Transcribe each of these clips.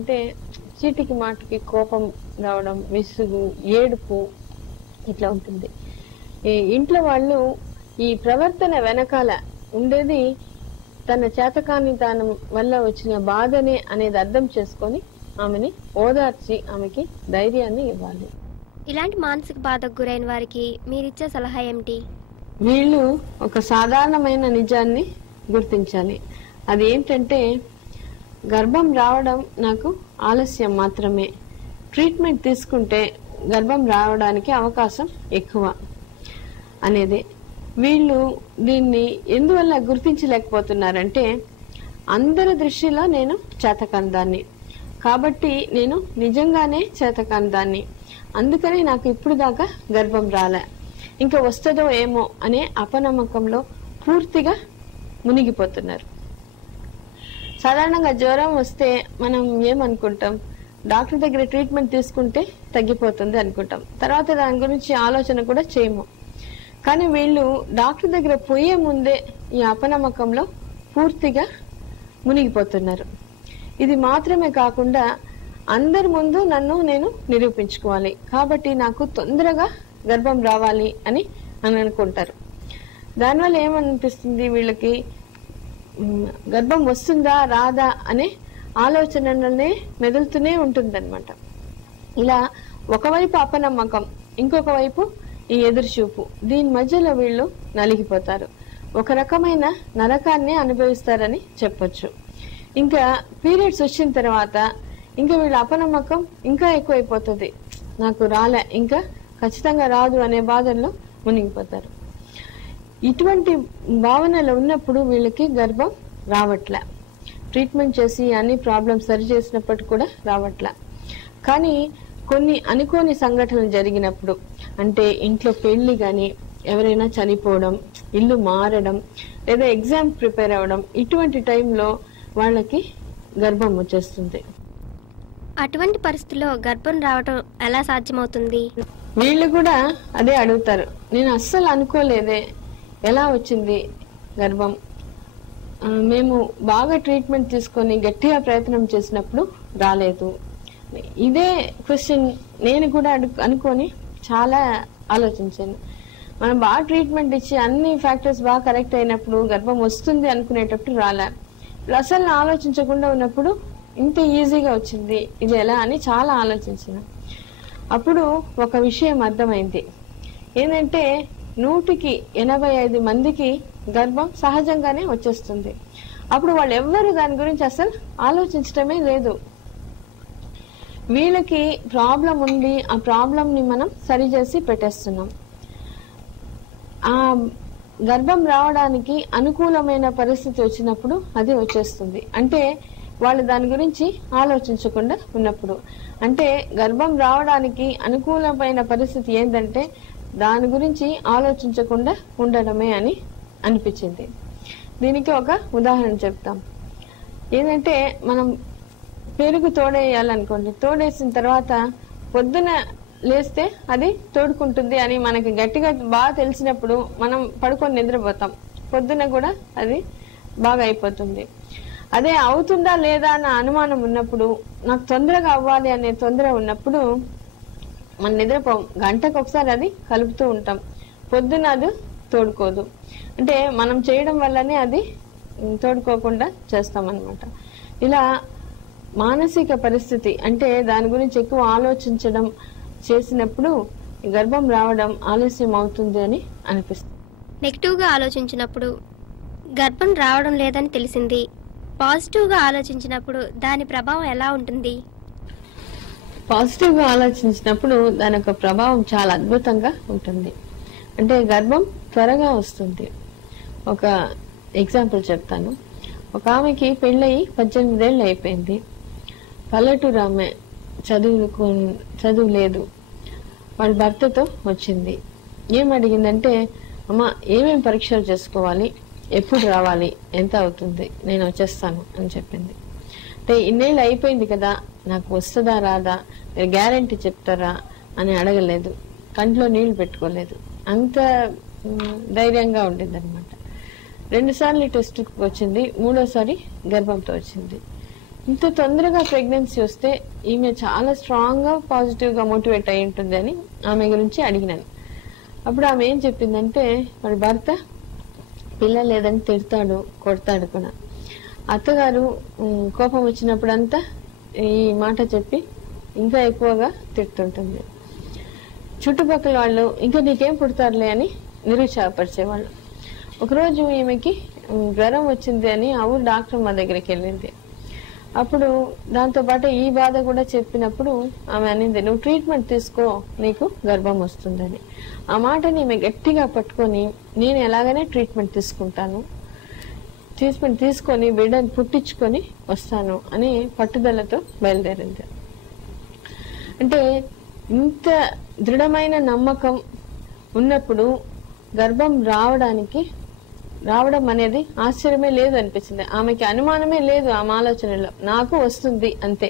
అంటే చీటికి మాటికి కోపం రావడం, విసుగు, ఏడుపు ఇట్లా ఉంటుంది. ఈ ఇంట్లో వాళ్ళు ఈ ప్రవర్తన వెనకాల ఉండేది తన చేతకానితనం వల్ల వచ్చిన బాధనే అనేది అర్థం చేసుకొని ఆమెని ఓదార్చి ఆమెకి ధైర్యాన్ని ఇవ్వాలి. ఇలాంటి మానసిక బాధకు గురైన వారికి మీరిచ్చే సలహా ఏమిటి? వీళ్ళు ఒక సాధారణమైన నిజాన్ని గుర్తించాలి. అది ఏంటంటే గర్భం రావడం నాకు ఆలస్యం మాత్రమే, ట్రీట్మెంట్ తీసుకుంటే గర్భం రావడానికి అవకాశం ఎక్కువ అనేది. వీళ్ళు దీన్ని ఎందువల్ల గుర్తించలేకపోతున్నారంటే అందరి దృష్టిలో నేను చేతకందాన్ని కాబట్టి నేను నిజంగానే చేతకందాన్ని, అందుకనే నాకు ఇప్పుడు దాకా గర్భం రాలే, ఇంకా వస్తుందో ఏమో అనే అపనమ్మకంలో పూర్తిగా మునిగిపోతున్నారు. సాధారణంగా జ్వరం వస్తే మనం ఏమనుకుంటాం, డాక్టర్ దగ్గర ట్రీట్మెంట్ తీసుకుంటే తగ్గిపోతుంది అనుకుంటాం, తర్వాత దాని గురించి ఆలోచన కూడా చేయము. కానీ వీళ్ళు డాక్టర్ దగ్గర పోయే ముందే ఈ అపనమ్మకంలో పూర్తిగా మునిగిపోతున్నారు. ఇది మాత్రమే కాకుండా అందరి ముందు నన్ను నేను నిరూపించుకోవాలి కాబట్టి నాకు తొందరగా గర్భం రావాలి అని అనుకుంటారు. దానివల్ల ఏమనిపిస్తుంది, వీళ్ళకి గర్భం వస్తుందా రాదా అనే ఆలోచనలనే మెదులుతూనే ఉంటుందన్నమాట. ఇలా ఒకవైపు అపనమ్మకం, ఇంకొక వైపు ఈ ఎదురుచూపు, దీని మధ్యలో వీళ్ళు నలిగిపోతారు. ఒక రకమైన నరకాన్ని అనుభవిస్తారని చెప్పొచ్చు. ఇంకా పీరియడ్స్ వచ్చిన తర్వాత ఇంకా వీళ్ళ అపనమ్మకం ఇంకా ఎక్కువైపోతుంది, నాకు రాలే, ఇంకా ఖచ్చితంగా రాదు అనే బాధల్లో మునిగిపోతారు. ఇటువంటి భావనలు ఉన్నప్పుడు వీళ్ళకి గర్భం రావట్లే. ట్రీట్మెంట్ చేసి అన్ని ప్రాబ్లమ్స్ సరి చేసినప్పటికీ కూడా రావట్లే. కానీ కొన్ని అనుకోని సంఘటనలు జరిగినప్పుడు, అంటే ఇంట్లో పెళ్లి గాని, ఎవరైనా చనిపోవడం, ఇల్లు మారడం, లేదా ఎగ్జామ్ ప్రిపేర్ అవ్వడం, ఇటువంటి టైంలో వాళ్ళకి గర్భం వచ్చేస్తుంది. అటువంటి పరిస్థితుల్లో గర్భం రావడం ఎలా సాధ్యమవుతుంది? వీళ్ళు కూడా అదే అడుగుతారు, నేను అస్సలు అనుకోలేదే, ఎలా వచ్చింది గర్భం, మేము బాగా ట్రీట్మెంట్ తీసుకొని గట్టిగా ప్రయత్నం చేసినప్పుడు రాలేదు. ఇదే క్వశ్చన్ నేను కూడా అనుకొని చాలా ఆలోచించాను. మనం బాగా ట్రీట్మెంట్ ఇచ్చి అన్ని ఫ్యాక్టర్స్ బాగా కరెక్ట్ అయినప్పుడు గర్భం వస్తుంది అనుకునేటప్పుడు రాలే, అసలు ఆలోచించకుండా ఉన్నప్పుడు ఇంత ఈజీగా వచ్చింది, ఇది ఎలా అని చాలా ఆలోచించాను. అప్పుడు ఒక విషయం అర్థమైంది, ఏంటంటే 185 మందికి గర్భం సహజంగానే వచ్చేస్తుంది. అప్పుడు వాళ్ళు ఎవ్వరు దాని గురించి అసలు ఆలోచించటమే లేదు. వీళ్ళకి ప్రాబ్లం ఉంది, ఆ ప్రాబ్లం ని మనం సరిచేసి పెట్టేస్తున్నాం. ఆ గర్భం రావడానికి అనుకూలమైన పరిస్థితి వచ్చినప్పుడు అది వచ్చేస్తుంది. అంటే వాళ్ళు దాని గురించి ఆలోచించకుండా ఉన్నప్పుడు, అంటే గర్భం రావడానికి అనుకూలమైన పరిస్థితి ఏంటంటే దాని గురించి ఆలోచించకుండా ఉండడమే అని అనిపించింది. దీనికి ఒక ఉదాహరణ చెప్తాం. ఏంటంటే మనం పెరుగు తోడేయాలనుకోండి, తోడేసిన తర్వాత పొద్దున లేస్తే అది తోడుకుంటుంది అని మనకి గట్టిగా బాగా తెలిసినప్పుడు మనం పడుకొని నిద్రపోతాం, పొద్దున కూడా అది బాగా అయిపోతుంది. అదే అవుతుందా లేదా అన్న అనుమానం ఉన్నప్పుడు, నాకు తొందరగా అవ్వాలి అనే తొందర ఉన్నప్పుడు మనం నిద్రపోం, గంటకు ఒకసారి అది కలుపుతూ ఉంటాం, పొద్దున అది తోడుకోదు. అంటే మనం చేయడం వల్లనే అది తోడుకోకుండా చేస్తాం అన్నమాట. ఇలా మానసిక పరిస్థితి, అంటే దాని గురించి ఎక్కువ ఆలోచించడం చేసినప్పుడు గర్భం రావడం ఆలస్యం అవుతుంది అని అనిపిస్తుంది. నెగిటివ్ గా ఆలోచించినప్పుడు గర్భం రావడం లేదని తెలిసింది, పాజిటివ్ గా ఆలోచించినప్పుడు దాని ప్రభావం ఎలా ఉంటుంది? పాజిటివ్ గా ఆలోచించినప్పుడు దాని యొక్క ప్రభావం చాలా అద్భుతంగా ఉంటుంది. అంటే గర్భం త్వరగా వస్తుంది. ఒక ఎగ్జాంపుల్ చెప్తాను. ఒక ఆమెకి పెళ్ళయి 18 ఏళ్ళు అయిపోయింది. పల్లెటూరు ఆమె, చదువు లేదు. వాళ్ళ భర్తతో వచ్చింది. ఏం అడిగిందంటే, అమ్మ ఏమేం పరీక్షలు చేసుకోవాలి, ఎప్పుడు రావాలి, ఎంత అవుతుంది, నేను వచ్చేస్తాను అని చెప్పింది. అంటే ఇన్నేళ్ళు అయిపోయింది కదా, నాకు వస్తుందా రాదా, మీరు గ్యారంటీ చెప్తారా అని అడగలేదు, కంట్లో నీళ్లు పెట్టుకోలేదు, అంత ధైర్యంగా ఉండింది అనమాట. 2 సార్లు టెస్ట్ వచ్చింది, 3వ సారి గర్భంతో వచ్చింది. ఇంత తొందరగా ప్రెగ్నెన్సీ వస్తే ఈమె చాలా స్ట్రాంగ్ గా పాజిటివ్ గా మోటివేట్ అయి ఉంటుంది అని ఆమె గురించి అడిగినాను. అప్పుడు ఆమె ఏం చెప్పిందంటే వాడి భర్త పిల్లలు లేదని తిడతాడు, కొడతాడు కూడా. అత్తగారు కోపం వచ్చినప్పుడంతా ఈ మాట చెప్పి ఇంకా ఎక్కువగా తిడుతుంటుంది. చుట్టుపక్కల వాళ్ళు ఇంకా నీకేం పుడతారులే అని నిరుత్సాహపరిచేవాళ్ళు. ఒకరోజు ఈమెకి జ్వరం వచ్చింది అని ఆ ఊరు డాక్టర్ మా దగ్గరికి వెళ్ళింది. అప్పుడు దాంతో పాటు ఈ బాధ కూడా చెప్పినప్పుడు ఆమె అనింది, నువ్వు ట్రీట్మెంట్ తీసుకో, నీకు గర్భం వస్తుందని. ఆ మాటని ఈమె గట్టిగా పట్టుకొని నేను ఎలాగైనా ట్రీట్మెంట్ తీసుకుంటాను, ట్రీట్మెంట్ తీసుకొని బిడ్డని పుట్టించుకొని వస్తాను అని పట్టుదలతో బయలుదేరింది. అంటే ఇంత దృఢమైన నమ్మకం ఉన్నప్పుడు గర్భం రావడం అనేది ఆశ్చర్యమే లేదు అనిపించింది. ఆమెకి అనుమానమే లేదు ఆమె ఆలోచనలో, నాకు వస్తుంది అంతే.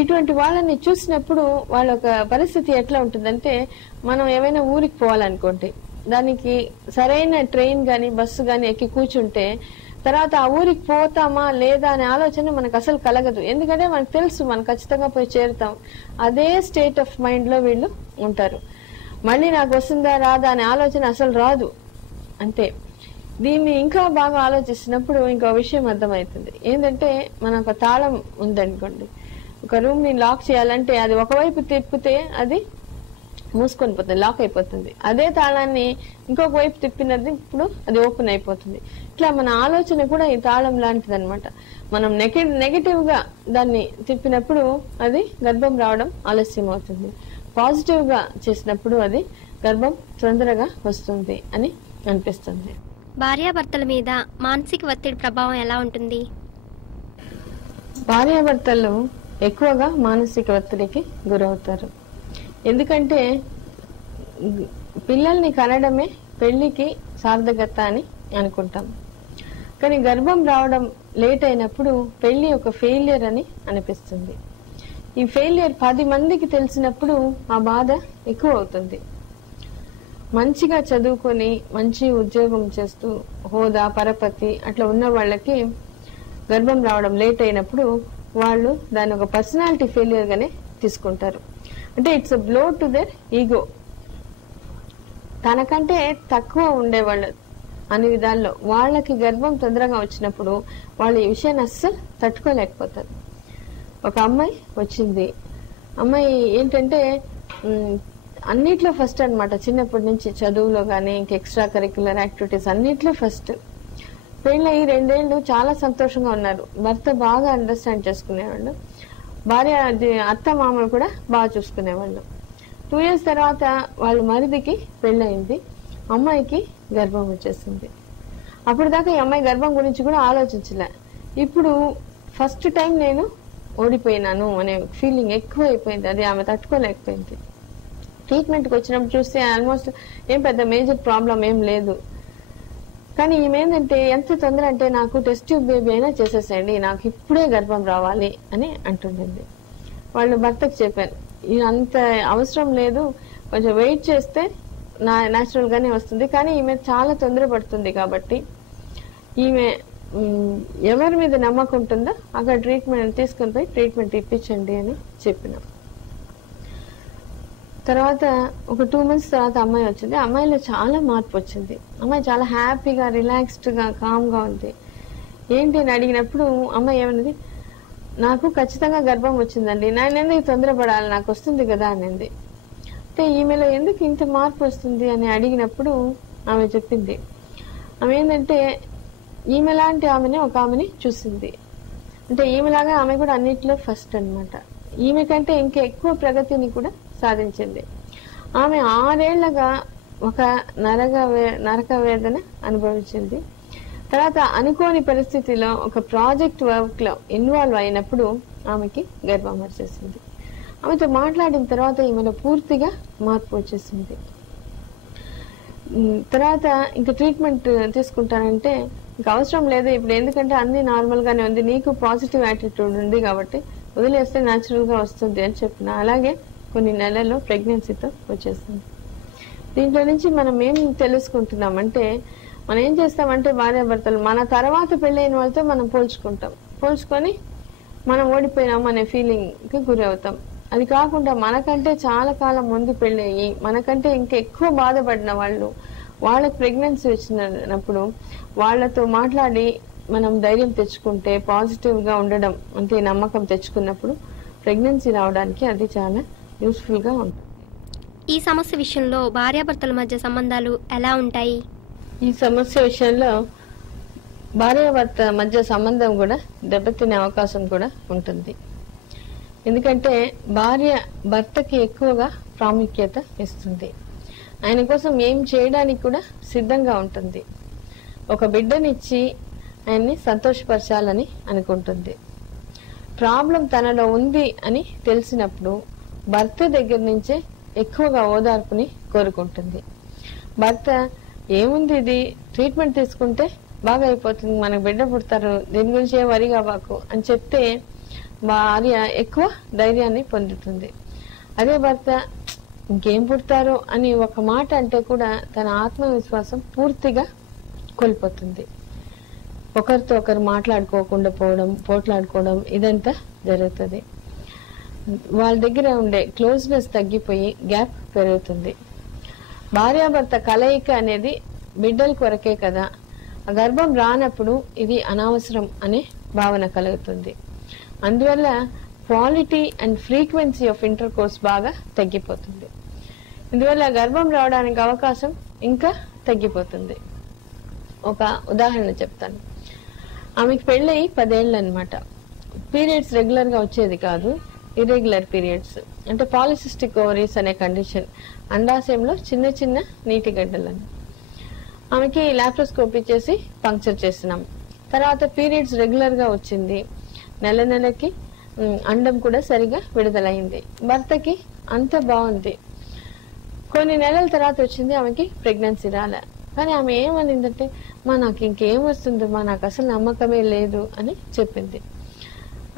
ఇటువంటి వాళ్ళని చూసినప్పుడు వాళ్ళ ఒక పరిస్థితి ఎట్లా ఉంటుందంటే, మనం ఏమైనా ఊరికి పోవాలనుకోండి, దానికి సరైన ట్రైన్ గాని బస్సు గాని ఎక్కి కూర్చుంటే తర్వాత ఆ ఊరికి పోతామా లేదా అనే ఆలోచన మనకు అసలు కలగదు. ఎందుకంటే మనకు తెలుసు మనం ఖచ్చితంగా పోయి చేరుతాం. అదే స్టేట్ ఆఫ్ మైండ్ లో వీళ్ళు ఉంటారు. మళ్ళీ నాకు వస్తుందా రాదా అనే ఆలోచన అసలు రాదు. అంతే. దీన్ని ఇంకా బాగా ఆలోచిస్తున్నప్పుడు ఇంకో విషయం అర్థమవుతుంది. ఏంటంటే మన ఒక తాళం ఉందనుకోండి, ఒక రూమ్ ని లాక్ చేయాలంటే అది ఒకవైపు తిప్పితే అది మూసుకొని పోతుంది, లాక్ అయిపోతుంది. అదే తాళాన్ని ఇంకొక వైపు తిప్పినది ఇప్పుడు అది ఓపెన్ అయిపోతుంది. ఇట్లా మన ఆలోచన కూడా ఈ తాళం లాంటిది అనమాట. మనం నెగటివ్ గా దాన్ని తిప్పినప్పుడు అది గర్భం రావడం ఆలస్యం అవుతుంది. పాజిటివ్ గా చేసినప్పుడు అది గర్భం తొందరగా వస్తుంది అని అనిపిస్తుంది. భార్యాభర్తల మీద మానసిక ఒత్తిడి ప్రభావం ఎలా ఉంటుంది? భార్యాభర్తలు ఎక్కువగా మానసిక ఒత్తిడికి గురవుతారు. ఎందుకంటే పిల్లల్ని కనడమే పెళ్లికి సార్థకత అని అనుకుంటాం. కానీ గర్భం రావడం లేట్ అయినప్పుడు పెళ్లి ఒక ఫెయిలియర్ అని అనిపిస్తుంది. ఈ ఫెయిలియర్ 10 మందికి తెలిసినప్పుడు ఆ బాధ ఎక్కువ అవుతుంది. మంచిగా చదువుకొని మంచి ఉద్యోగం చేస్తూ హోదా పరపతి అట్లా ఉన్న వాళ్ళకి గర్భం రావడం లేట్ అయినప్పుడు వాళ్ళు దాని ఒక పర్సనాలిటీ ఫెయిలియర్ గానే తీసుకుంటారు. అంటే it's a blow to their ego. తనకంటే తక్కువ ఉండేవాళ్ళు అన్ని విధాల్లో వాళ్ళకి గర్భం తొందరగా వచ్చినప్పుడు వాళ్ళు ఈ విషయాన్ని అస్సలు తట్టుకోలేకపోతారు. ఒక అమ్మాయి వచ్చింది. అమ్మాయి ఏంటంటే అన్నిట్లో ఫస్ట్ అన్నమాట. చిన్నప్పటి నుంచి చదువులో గానీ ఇంక ఎక్స్ట్రా కరిక్యులర్ యాక్టివిటీస్ అన్నిట్లో ఫస్ట్. పెళ్ళయి 2 ఏళ్ళు చాలా సంతోషంగా ఉన్నారు. భర్త బాగా అండర్స్టాండ్ చేసుకునేవాళ్ళు, భార్య అత్త మామలు కూడా బాగా చూసుకునేవాళ్ళు. 2 years తర్వాత వాళ్ళ మరిదికి పెళ్ళయింది. అమ్మాయికి గర్భం వచ్చేసింది. అప్పుడు దాకా ఈ అమ్మాయి గర్భం గురించి కూడా ఆలోచించలే. ఇప్పుడు ఫస్ట్ టైం నేను ఓడిపోయినాను అనే ఫీలింగ్ ఎక్కువ అయిపోయింది. అది ఆమె తట్టుకోలేకపోయింది. ట్రీట్మెంట్కి వచ్చినప్పుడు చూస్తే ఆల్మోస్ట్ ఏం పెద్ద మేజర్ ప్రాబ్లం ఏం లేదు. కానీ ఈమెందంటే ఎంత తొందర అంటే నాకు టెస్ట్ ట్యూబ్ బేబీ అయినా చేసేసేయండి, నాకు ఇప్పుడే గర్భం రావాలి అని అంటుండింది. వాళ్ళు భర్తకు చెప్పాను, అంత అవసరం లేదు, కొంచెం వెయిట్ చేస్తే న్యాచురల్ గానే వస్తుంది. కానీ ఈమె చాలా తొందరపడుతుంది కాబట్టి ఈమె ఎవరి మీద నమ్మకం ఉంటుందో అక్కడ ట్రీట్మెంట్ తీసుకుని పోయి ట్రీట్మెంట్ ఇప్పించండి అని చెప్పినాం. తర్వాత ఒక 2 months తర్వాత అమ్మాయి వచ్చింది. అమ్మాయిలో చాలా మార్పు వచ్చింది. అమ్మాయి చాలా హ్యాపీగా రిలాక్స్డ్ గా కామ్ గా ఉంది. ఏంటి అని అడిగినప్పుడు అమ్మాయి ఏమన్నది, నాకు ఖచ్చితంగా గర్భం వచ్చిందండి, నేను ఎందుకు తొందరపడాలి, నాకు వస్తుంది కదా అనింది. అంటే ఈమెలో ఎందుకు ఇంత మార్పు వస్తుంది అని అడిగినప్పుడు ఆమె చెప్పింది, ఆమె ఏంటంటే ఈమె లాంటి ఒక ఆమెని చూసింది. అంటే ఈమెలాగా ఆమె కూడా అన్నిట్లో ఫస్ట్ అన్నమాట. ఈమె కంటే ఇంకా ఎక్కువ ప్రగతిని కూడా సాధించింది. ఆమె 6 ఏళ్లగా ఒక నరక వేదన అనుభవించింది. తర్వాత అనుకోని పరిస్థితిలో ఒక ప్రాజెక్ట్ వర్క్ లో ఇన్వాల్వ్ అయినప్పుడు ఆమెకి గర్భం వచ్చేసింది. ఆమెతో మాట్లాడిన తర్వాత ఈమెలో పూర్తిగా మార్పు వచ్చేసింది. తర్వాత ఇంకా ట్రీట్మెంట్ తీసుకుంటానంటే ఇంకా అవసరం లేదు ఇప్పుడు, ఎందుకంటే అన్ని నార్మల్ గానే ఉంది, నీకు పాజిటివ్ యాటిట్యూడ్ ఉంది కాబట్టి వదిలేస్తే న్యాచురల్ గా వస్తుంది అని చెప్పిన. అలాగే కొన్ని నెలల్లో ప్రెగ్నెన్సీతో వచ్చేసింది. దీంట్లో నుంచి మనం ఏం తెలుసుకుంటున్నామంటే, మనం ఏం చేస్తామంటే భార్యాభర్తలు మన తర్వాత పెళ్ళైన వాళ్ళతో మనం పోల్చుకుంటాం. పోల్చుకొని మనం ఓడిపోయినాం అనే ఫీలింగ్ కి గురి అవుతాం. అది కాకుండా మనకంటే చాలా కాలం ముందు పెళ్ళయ్యి మనకంటే ఇంకా ఎక్కువ బాధపడిన వాళ్ళు, వాళ్ళకి ప్రెగ్నెన్సీ వచ్చినప్పుడు వాళ్ళతో మాట్లాడి మనం ధైర్యం తెచ్చుకుంటే, పాజిటివ్ గా ఉండడం అంటే నమ్మకం తెచ్చుకున్నప్పుడు ప్రెగ్నెన్సీ రావడానికి అది చాలా యూస్ఫుల్ గా ఉంటుంది. ఈ సమస్య విషయంలో భార్యాభర్తల మధ్య సంబంధాలు ఎలా ఉంటాయి? ఈ సమస్య విషయంలో భార్యాభర్త మధ్య సంబంధం కూడా దెబ్బతినే అవకాశం కూడా ఉంటుంది. ఎందుకంటే భార్య భర్తకి ఎక్కువగా ప్రాముఖ్యత ఇస్తుంది. ఆయన కోసం ఏం చేయడానికి కూడా సిద్ధంగా ఉంటుంది. ఒక బిడ్డనిచ్చి ఆయన్ని సంతోషపరచాలని అనుకుంటుంది. ప్రాబ్లం తనలో ఉంది అని తెలిసినప్పుడు భర్త దగ్గర నుంచే ఎక్కువగా ఓదార్పుని కోరుకుంటుంది. భర్త ఏముంది, ఇది ట్రీట్మెంట్ తీసుకుంటే బాగా అయిపోతుంది, మనకు బిడ్డ పుడతారు, దీని గురించి ఏం వరి కావాకు అని చెప్తే భార్య ఎక్కువ ధైర్యాన్ని పొందుతుంది. అదే భర్త ఇంకేం పుడతారో అని ఒక మాట అంటే కూడా తన ఆత్మవిశ్వాసం పూర్తిగా కోల్పోతుంది. ఒకరితో ఒకరు మాట్లాడుకోకుండా పోవడం, పోట్లాడుకోవడం ఇదంతా జరుగుతుంది. వాళ్ళ దగ్గర ఉండే క్లోజ్నెస్ తగ్గిపోయి గ్యాప్ పెరుగుతుంది. భార్యాభర్త కలయిక అనేది బిడ్డల కొరకే కదా, ఆ గర్భం రానప్పుడు ఇది అనవసరం అనే భావన కలుగుతుంది. అందువల్ల quality and frequency of inter course బాగా తగ్గిపోతుంది. ఇందువల్ల గర్భం రావడానికి అవకాశం ఇంకా తగ్గిపోతుంది. ఒక ఉదాహరణ చెప్తాను. ఆమెకి పెళ్ళయి 10 ఏళ్ళు అనమాట. పీరియడ్స్ రెగ్యులర్ గా వచ్చేది కాదు, ఇర్రెగ్యులర్ పీరియడ్స్. అంటే పాలిసిస్టిక్ ఓవరీస్ అనే కండిషన్, అండాశయంలో చిన్న చిన్న నీటి గడ్డలని. ఆమెకి లాప్రోస్కోపీ చేసి పంక్చర్ చేసినాం. తర్వాత పీరియడ్స్ రెగ్యులర్ గా వచ్చింది, నెలకి అండం కూడా సరిగా విడుదలైంది. భర్తకి అంత బాగుంది. కొన్ని నెలల తర్వాత వచ్చింది ఆమెకి ప్రెగ్నెన్సీ రాలే. కానీ ఆమె ఏమనిందంటే, నాకు ఇంకేం వస్తుందమ్మా, నాకు అసలు నమ్మకమే లేదు అని చెప్పింది.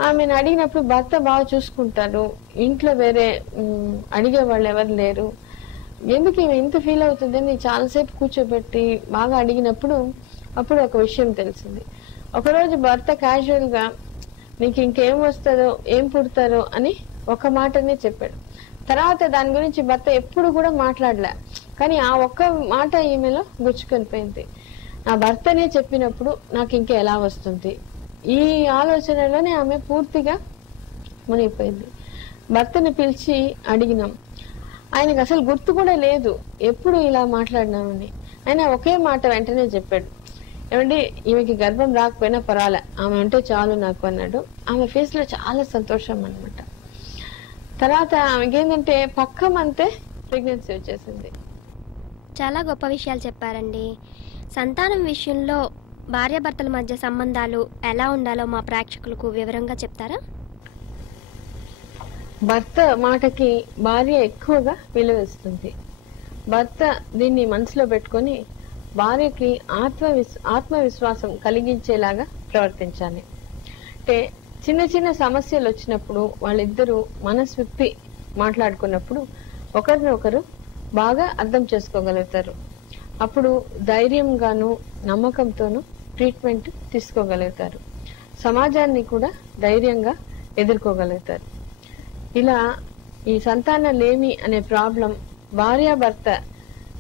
ఆమెను అడిగినప్పుడు భర్త బాగా చూసుకుంటారు, ఇంట్లో వేరే అడిగే వాళ్ళు ఎవరు లేరు, ఎందుకు ఈమె ఇంత ఫీల్ అవుతుంది అని చాలాసేపు కూర్చోబెట్టి బాగా అడిగినప్పుడు అప్పుడు ఒక విషయం తెలిసింది. ఒకరోజు భర్త క్యాజువల్ గా నీకు ఇంకేం వస్తుందో ఏం పుడతారో అని ఒక మాటనే చెప్పాడు. తర్వాత దాని గురించి భర్త ఎప్పుడు కూడా మాట్లాడలే. కానీ ఆ ఒక్క మాట ఈమెలో గుచ్చుకొని పోయింది. నా భర్తనే చెప్పినప్పుడు నాకు ఇంకా ఎలా వస్తుంది, ఈ ఆలోచనలోనే ఆమె పూర్తిగా మునిగిపోయింది. భర్తని పిలిచి అడిగినాం. ఆయనకు అసలు గుర్తు కూడా లేదు ఎప్పుడు ఇలా మాట్లాడినామని. ఆయన ఒకే మాట వెంటనే చెప్పాడు, ఏమండి ఈమెకి గర్భం రాకపోయినా పర్వాలే, ఆమె ఉంటే చాలు నాకు అన్నాడు. ఆమె ఫేస్ లో చాలా సంతోషం అన్నమాట. తర్వాత ఆమెకి ఏంటంటే పక్కమంతే ప్రెగ్నెన్సీ వచ్చేసింది. చాలా గొప్ప విషయాలు చెప్పారండి. సంతానం విషయంలో భార్యాభర్తల మధ్య సంబంధాలు ఎలా ఉండాలో మా ప్రేక్షకులకు వివరంగా చెప్తారా? భర్త మాటకి భార్య ఎక్కువగా విలువ ఇస్తుంది. భర్త దీన్ని మనసులో పెట్టుకొని భార్యకి ఆత్మవిశ్వాసం కలిగించేలాగా ప్రవర్తించాలి. అంటే చిన్న చిన్న సమస్యలు వచ్చినప్పుడు వాళ్ళిద్దరూ మనసు విప్పి మాట్లాడుకున్నప్పుడు ఒకరినొకరు బాగా అర్థం చేసుకోగలుగుతారు. అప్పుడు ధైర్యంగాను నమ్మకంతోనూ ట్రీట్మెంట్ తీసుకోగలుగుతారు. సమాజాన్ని కూడా ధైర్యంగా ఎదుర్కోగలుగుతారు. ఇలా ఈ సంతాన లేమి అనే ప్రాబ్లం భార్యాభర్త